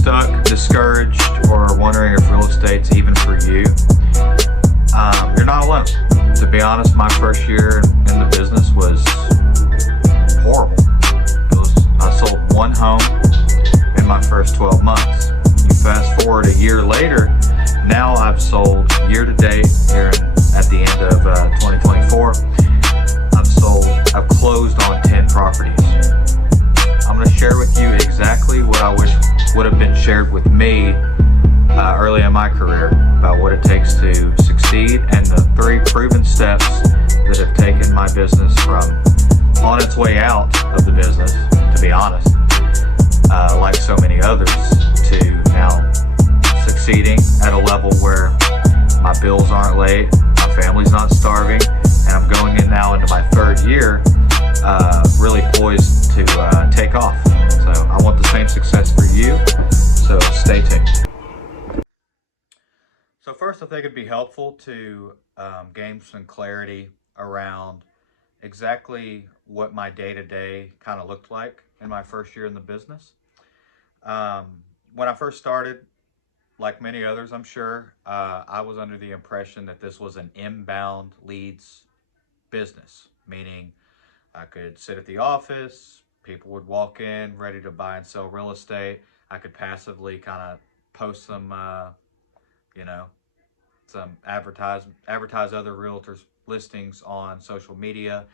stuck, discouraged, or wondering if real estate's even for you, you're not alone. To be honest, my first year in the business was horrible. I sold one home in my first 12 months. You fast forward a year later, now I've sold year to date here at the end of 2024. I've closed on 10 properties. I'm going to share with you exactly what I wish would have been shared with me early in my career about what it takes to succeed and the 3 proven steps that have taken my business from on its way out of the business, to be honest, like so many others, to now succeeding at a level where my bills aren't late, my family's not starving, and I'm going in now into my 3rd year, really poised to take off. So I want the same success for you, so stay tuned. So first, I think it'd be helpful to gain some clarity around exactly what my day-to-day kind of looked like in my first year in the business. When I first started, like many others, I'm sure, I was under the impression that this was an inbound leads business, meaning I could sit at the office, people would walk in ready to buy and sell real estate. I could passively kind of post some, some advertise other realtors listings on social media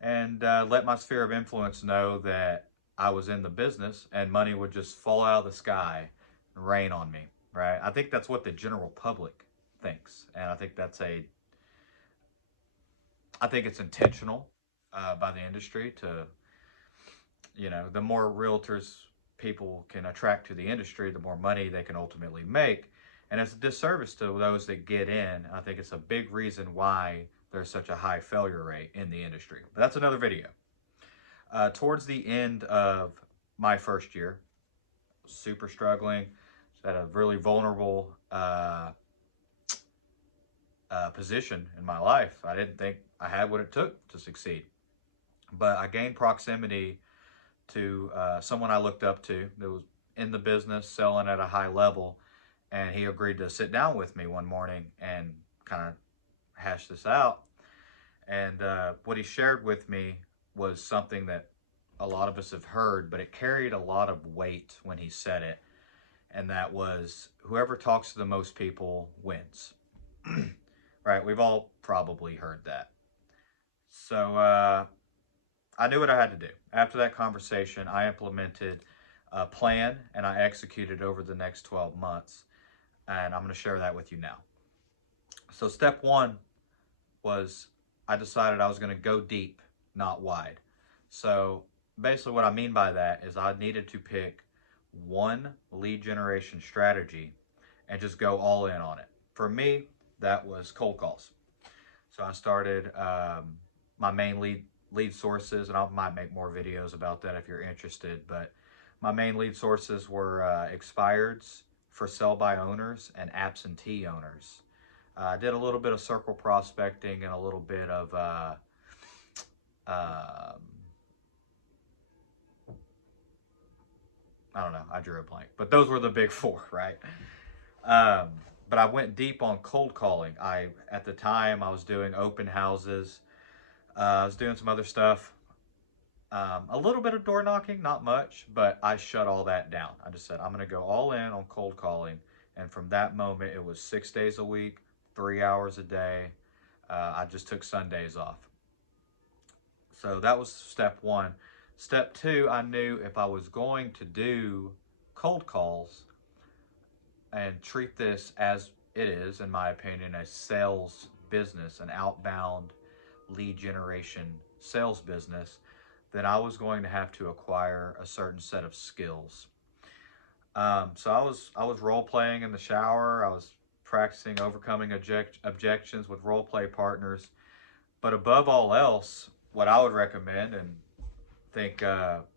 and let my sphere of influence know that I was in the business and money would just fall out of the sky and rain on me, right? I think that's what the general public thinks. And I think it's intentional by the industry to, the more realtors people can attract to the industry, the more money they can ultimately make. And it's a disservice to those that get in. I think it's a big reason why there's such a high failure rate in the industry. But that's another video. Towards the end of my first year, super struggling, at a really vulnerable position in my life. I didn't think I had what it took to succeed. But I gained proximity to someone I looked up to that was in the business, selling at a high level. And he agreed to sit down with me one morning and kind of hash this out. And what he shared with me was something that a lot of us have heard, but it carried a lot of weight when he said it. And that was, whoever talks to the most people wins. Right? We've all probably heard that. So I knew what I had to do. After that conversation, I implemented a plan and I executed over the next 12 months. And I'm going to share that with you now. So step 1 was I decided I was going to go deep, not wide. So basically what I mean by that is I needed to pick one lead generation strategy and just go all in on it. For me, that was cold calls. So I started my main lead sources, and I might make more videos about that if you're interested, but my main lead sources were expireds, for sell by owners, and absentee owners. I did a little bit of circle prospecting and a little bit of I don't know, I drew a blank, but those were the big 4, right? But I went deep on cold calling. At the time, I was doing open houses. I was doing some other stuff. A little bit of door knocking, not much, but I shut all that down. I just said, I'm going to go all in on cold calling. And from that moment, it was 6 days a week, 3 hours a day. I just took Sundays off. So that was step 1. Step 2, I knew if I was going to do cold calls and treat this as it is, in my opinion, a sales business, an outbound lead generation sales business, then I was going to have to acquire a certain set of skills. So I was role playing in the shower. I was practicing overcoming objections with role play partners. But above all else, what I would recommend and think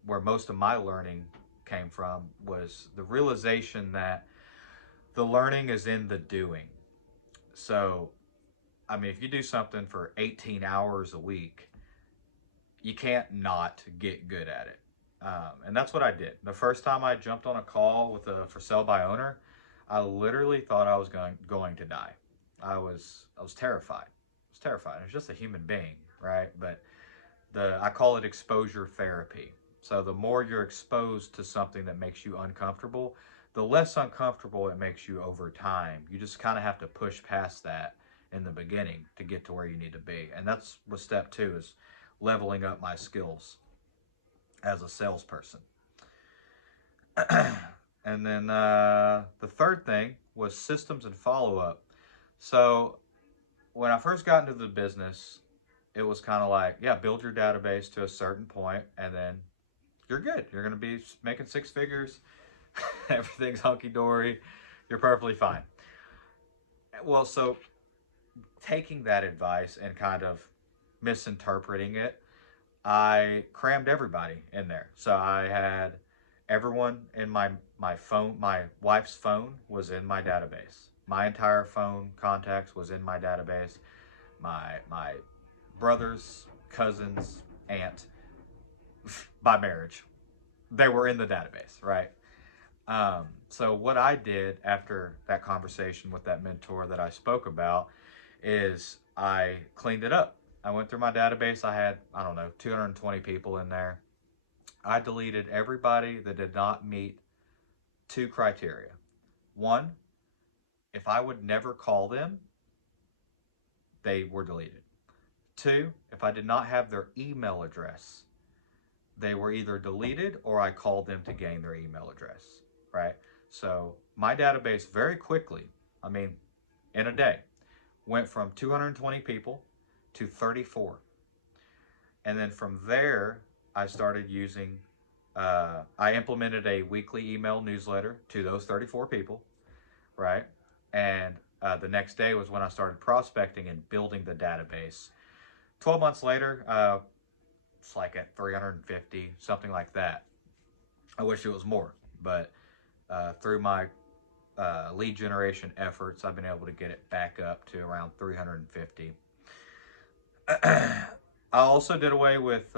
where most of my learning came from was the realization that the learning is in the doing. So, I mean, if you do something for 18 hours a week, you can't not get good at it. And that's what I did. The first time I jumped on a call with a for sale by owner, I literally thought I was going to die. I was terrified. I was terrified. I was just a human being, right? But I call it exposure therapy. So the more you're exposed to something that makes you uncomfortable, the less uncomfortable it makes you over time. You just kind of have to push past that in the beginning to get to where you need to be. And that's what step 2 is, leveling up my skills as a salesperson. And then the third thing was systems and follow up. So when I first got into the business, it was kind of like, yeah, build your database to a certain point, and then you're good. You're going to be making 6 figures. Everything's hunky dory. You're perfectly fine. Well, so taking that advice and kind of misinterpreting it, I crammed everybody in there. So I had everyone in my phone. My wife's phone was in my database. My entire phone contacts was in my database. My brothers, cousins, aunt, by marriage, they were in the database, right? So what I did after that conversation with that mentor that I spoke about is I cleaned it up. I went through my database. I had, I don't know, 220 people in there. I deleted everybody that did not meet 2 criteria. One, if I would never call them, they were deleted. 2, if I did not have their email address, they were either deleted or I called them to gain their email address, right? So my database very quickly, I mean, in a day, went from 220 people to 34. And then from there, I started using, I implemented a weekly email newsletter to those 34 people, right? And the next day was when I started prospecting and building the database. 12 months later, it's like at 350, something like that. I wish it was more, but through my lead generation efforts, I've been able to get it back up to around 350. I also did away with,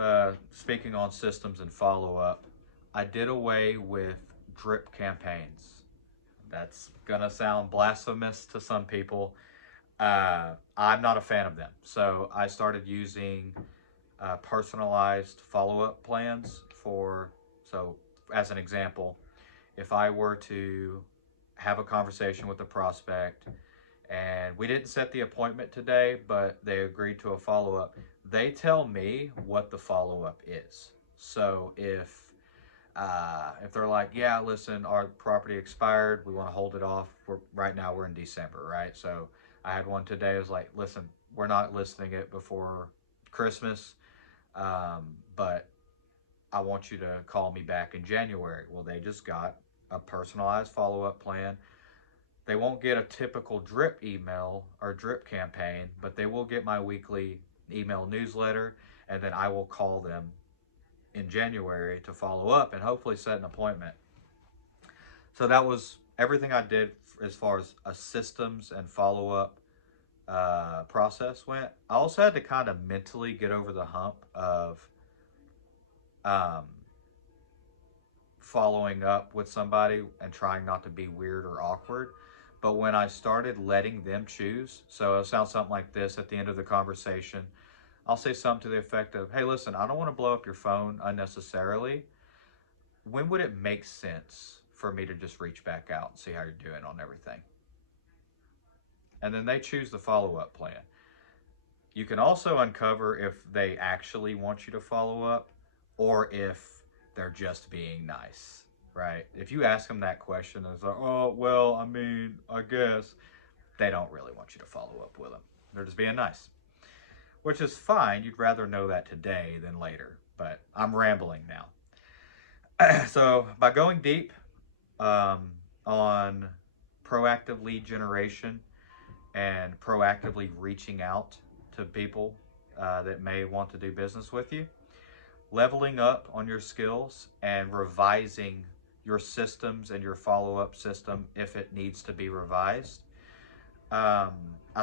speaking on systems and follow-up, I did away with drip campaigns. That's going to sound blasphemous to some people. I'm not a fan of them. So I started using personalized follow-up plans so as an example, if I were to have a conversation with a prospect and we didn't set the appointment today, but they agreed to a follow-up, they tell me what the follow-up is. So if they're like, yeah, listen, our property expired, we want to hold it off. Right now we're in December, right? So I had one today. It was like, listen, we're not listing it before Christmas, but I want you to call me back in January. Well, they just got a personalized follow-up plan. They won't get a typical drip email or drip campaign, but they will get my weekly email newsletter, and then I will call them in January to follow up and hopefully set an appointment. So that was everything I did as far as a systems and follow-up process went. I also had to kind of mentally get over the hump of um, following up with somebody and trying not to be weird or awkward. But when I started letting them choose, so it'll sound something like this at the end of the conversation. I'll say something to the effect of, hey, listen, I don't want to blow up your phone unnecessarily. When would it make sense for me to just reach back out and see how you're doing on everything? And then they choose the follow-up plan. You can also uncover if they actually want you to follow up or if they're just being nice, right? If you ask them that question, it's like, oh, well, I mean, I guess, they don't really want you to follow up with them. They're just being nice, which is fine. You'd rather know that today than later, but I'm rambling now. So by going deep on proactive lead generation and proactively reaching out to people that may want to do business with you, leveling up on your skills and revising your systems and your follow-up system if it needs to be revised. I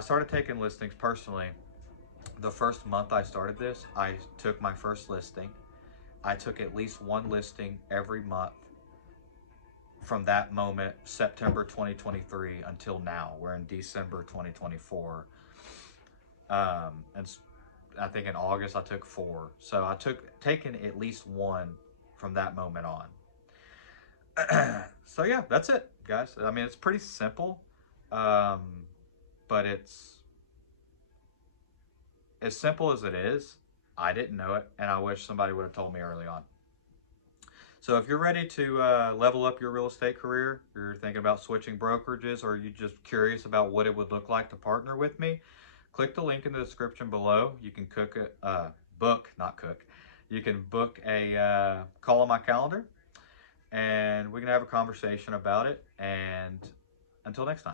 started taking listings personally. The first month I started this, I took my first listing I took at least one listing every month from that moment, September 2023, until now. We're in December 2024. And I think in August I took 4. So I taken at least one from that moment on. So yeah, that's it, guys. I mean, it's pretty simple, but it's as simple as it is. I didn't know it, and I wish somebody would have told me early on. So if you're ready to level up your real estate career, you're thinking about switching brokerages, or you're just curious about what it would look like to partner with me, click the link in the description below. You can You can book a call on my calendar, and we can have a conversation about it. And until next time.